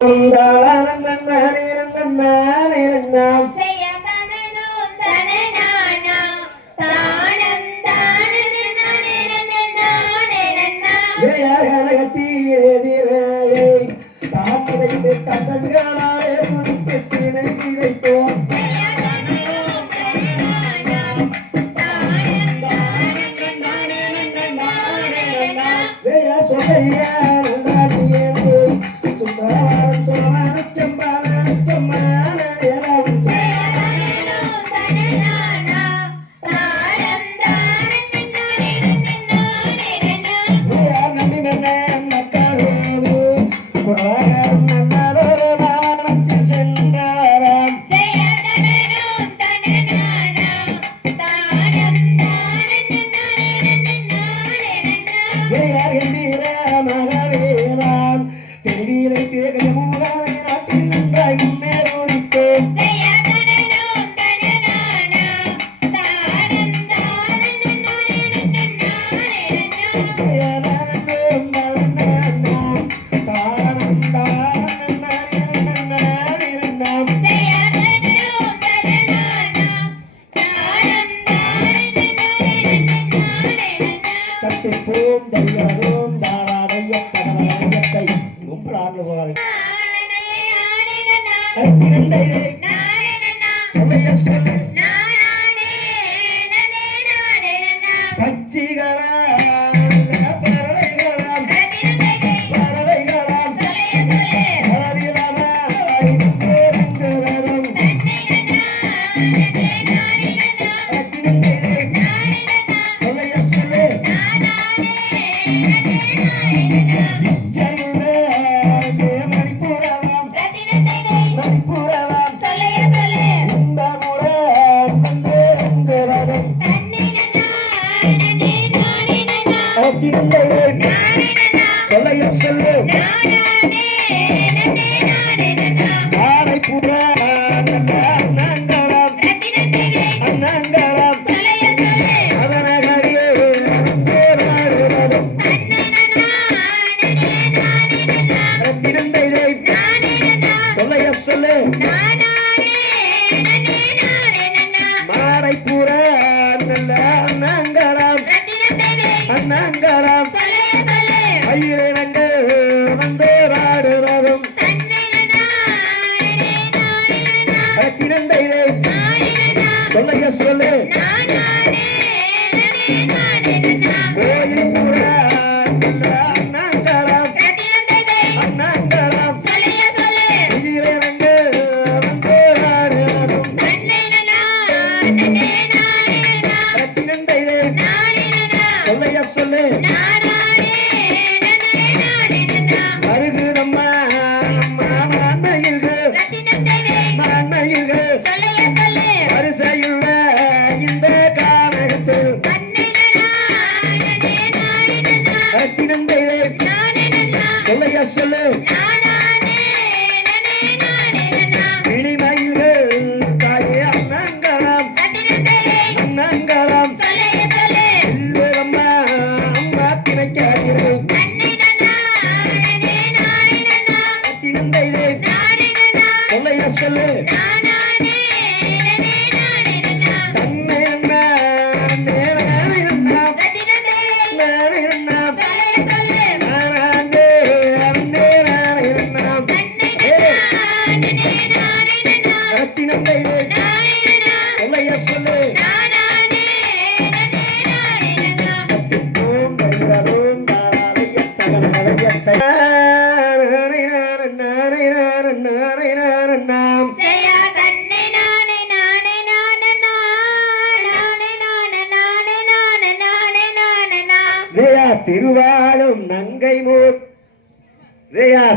Thank you. Get சொல்லைய சொல்லு மாலை பூரா Jesus.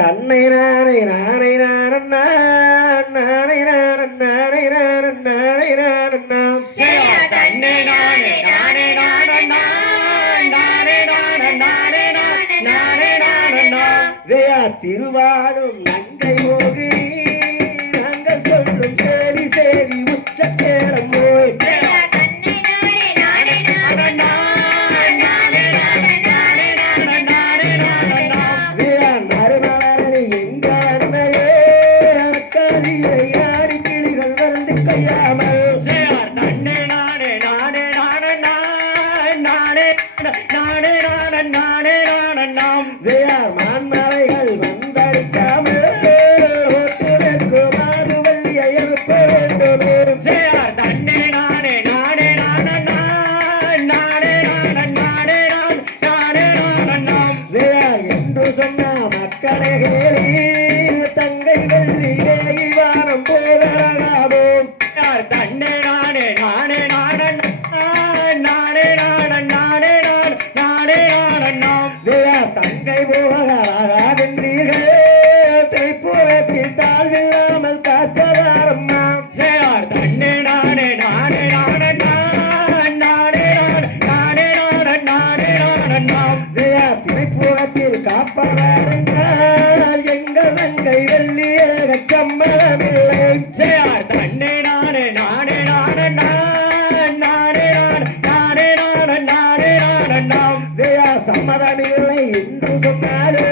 தன்னை நாரை நாரை நாரை வண்ணம் விழார் மான்மலைகள் வந்தடிக்காமல் சொன்ன மக்களே தங்கை வெள்ளியே வானம் போகிற அப்பவருங்கள் எங்கள் நங்கை வெள்ளியக சம்பளமில்லை சேர் தன்னை நானே நானே நானே நான் நானே நான் நானே நான் நானே நான் நாம் சம்மதமில்லை என்று சொன்னாலே